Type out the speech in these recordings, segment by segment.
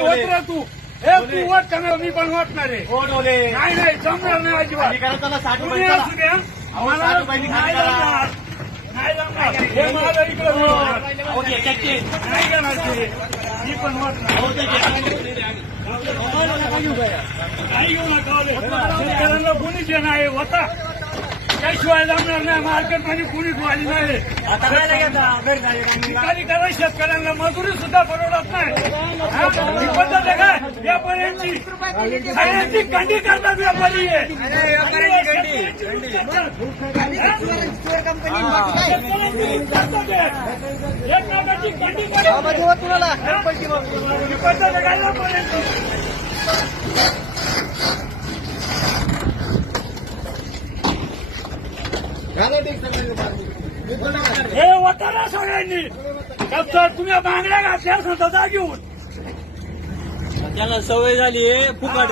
होत रे तू. हे तू वट करणार मी पण वाटणार आहे हो डोले नाही नाही जमणार नाही अजिबात. तुम्ही असू द्या. मला नाही. जमणार. नाही जमणार. हे इकडे नाही ते. मी पण वाटणार हो घे. नाही घेऊ नका. शेतकऱ्यांना कोणीच येणार आहे होता. त्याशिवाय जमणार नाही मार्केटमध्ये कोणीच वाली नाही? ठिकाणी करा शेतकऱ्यांना मजुरी सुद्धा परवडत नाही पद्धत आहे काय व्यापाऱ्यांची सगळ्यांची कंडी करतात व्यापारी हे. एकमेकांची कंडी करतात. ही पद्धत आहे काय व्यापाऱ्यांची? हे होता ना सगळ्यांनी तुम्ही बांगड्या घातल्या स्वतः घेऊन. त्याला सवय झाली फुकट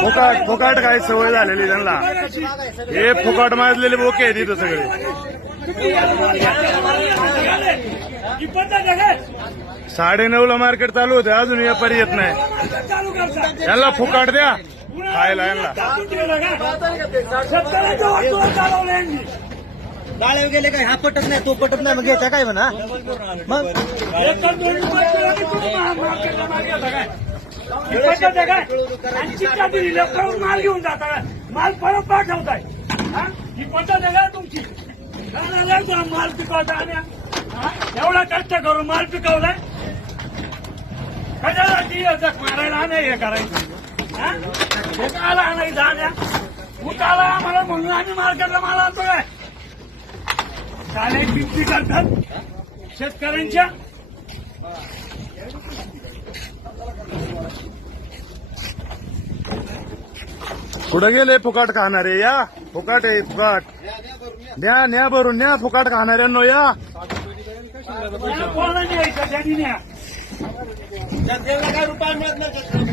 फुकाट फुकाट काय सवय झालेली त्यांना? हे फुकाट माजलेले बोके आहेत इथं सगळे? साडे ला मार्केट चालू होते अजून व्यापारी येत नाही. चालू करता. यांना फुकाट द्या. खायला गाळे गेले काय? हा पटत नाही तो पटत नाही मग घ्यायचा काय म्हणा? मग? एक तर दोन रुपये आणि तुम्ही मा- मार्केटला माल घेऊन जाता काय माल परत पाठवताय हा? ही पद्धत आहे तुमची माल पिकवता? एवढा कष्ट करून माल पिकवलाय? कशाला ती मारायला नाही हे करायचं? हा? हे काला आणायचं आण्या उताला आम्हाला म्हणून आम्ही मार्केटला माल आणतो काय काय किमती करतात शेतकऱ्यांच्या. कुठं गेले फुकाट खाणारे? या फुकाट आहे फुकाट. न्या न्या भरून न्या फुकाट खाणाऱ्यांनो या. कोणाला न्यायचं? त्यांनी न्या. काय रुपये मिळत नाही